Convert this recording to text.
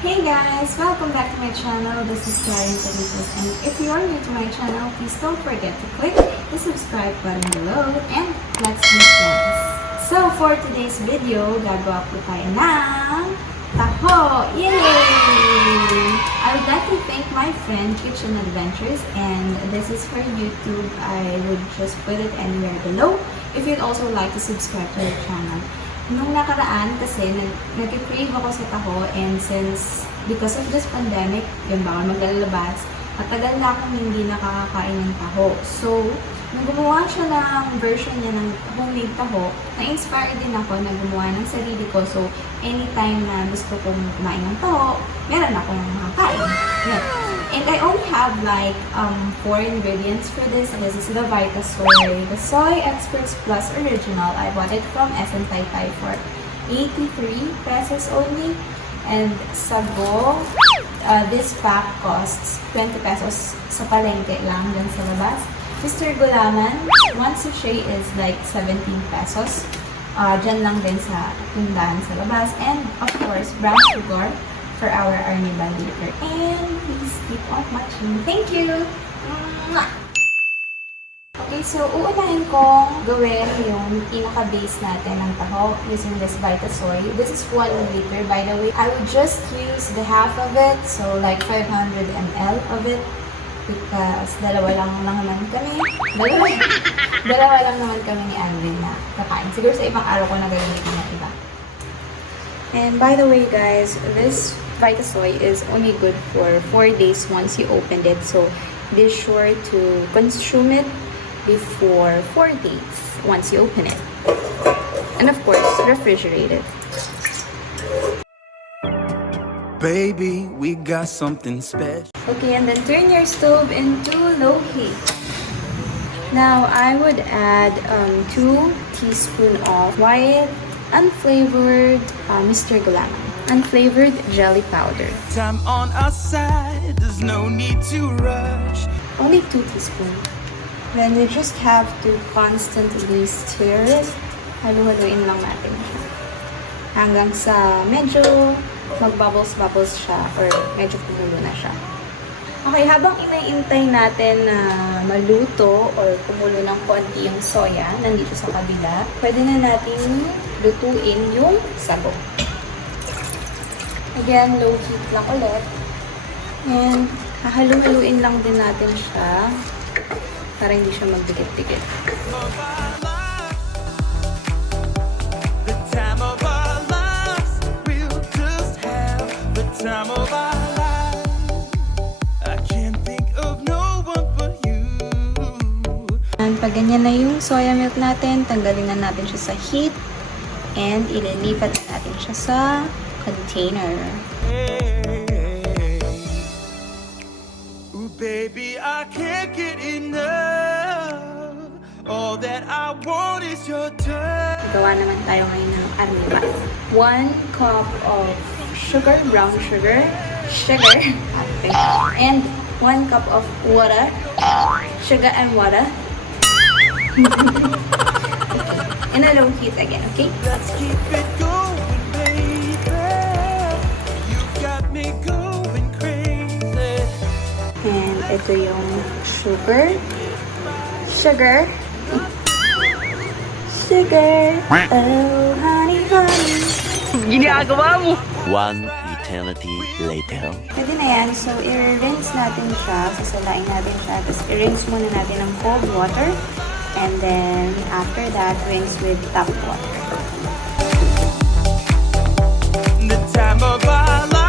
Hey guys! Welcome back to my channel. This is Caritos, and if you are new to my channel, please don't forget to click the subscribe button below and let's make friends. So for today's video, gagawa po tayo ng taho! Yay! I would like to thank my friend Kitchen Adventures, and this is her YouTube. I would just put it anywhere below if you'd also like to subscribe to her channel. Nung nakaraan kasi, nag-crave ako sa taho, and because of this pandemic, yung bawal maglalabas, matagal na akong hindi nakakakain ng taho. So, nung gumawa siya ng version niya ng homemade taho, na-inspire din ako na gumawa ng sarili ko. So, anytime na gusto kong kumain ng taho, meron akong makakain. Yeah. And I only have like 4 ingredients for this. This is the Vita Soy, the Soy Experts Plus Original. I bought it from SM Taytay for 83 pesos only. And sago, this pack costs 20 pesos sa palengke lang dyan sa labas. Mr. Gulaman, one sachet is like 17 pesos. Dyan lang din sa tindahan sa labas. And of course, brown sugar for our Arnibal liquor. And please keep on watching. Thank you! Okay, so uunahin kong gawin yung pinaka-base natin ng taho using this Vita Soy. This is 1 liter, by the way. I would just use the half of it, so like 500 ml of it, because dalawa lang naman kami ni Alvin na kakain. Siguro sa ibang araw ko na gagamitin ng iba. And by the way guys, this Vita Soy is only good for 4 days once you opened it, so be sure to consume it before 4 days once you open it. And of course, refrigerate it. Baby, we got something special. Okay, and then turn your stove into low heat. Now, I would add 2 teaspoons of white, unflavored Mr. Gulaman, unflavored jelly powder. Time on our side, there's no need to rush. Only 2 teaspoons. Then you just have to constantly stir it. Halu-haluin lang natin siya. Hanggang sa medyo mag-bubbles-bubbles siya or medyo kumulo na siya. Okay, habang inaintay natin na maluto or kumulo ng konti yung soya nandito sa kabila, pwede na natin lutuin yung sago. Again, low heat lang ulit. And hahalu-haluin lang din natin siya para hindi siya magdikit-dikit. The time of our lives, we'll just have the time of our lives. I can't think of no one but you. And pag ganyan na yung soya milk natin, tanggalin na natin siya sa heat and ililipat natin siya sa container. Hey, ooh, baby, I can't get enough. All that I want is your touch. Gawa naman tayo ngayon ng arniba. 1 cup of sugar, brown sugar, and 1 cup of water, sugar and water. In a low heat again, okay? Let's keep it going, baby. You got me going crazy. And ito yung sugar. Oh, honey, honey. Ginagawa mo! One eternity later. Pwede na yan. So, i-rinse natin siya. Sasalain natin siya. Tapos, i-rinse muna natin ng cold water. And then, after that, rinse with tap water. The time of our life.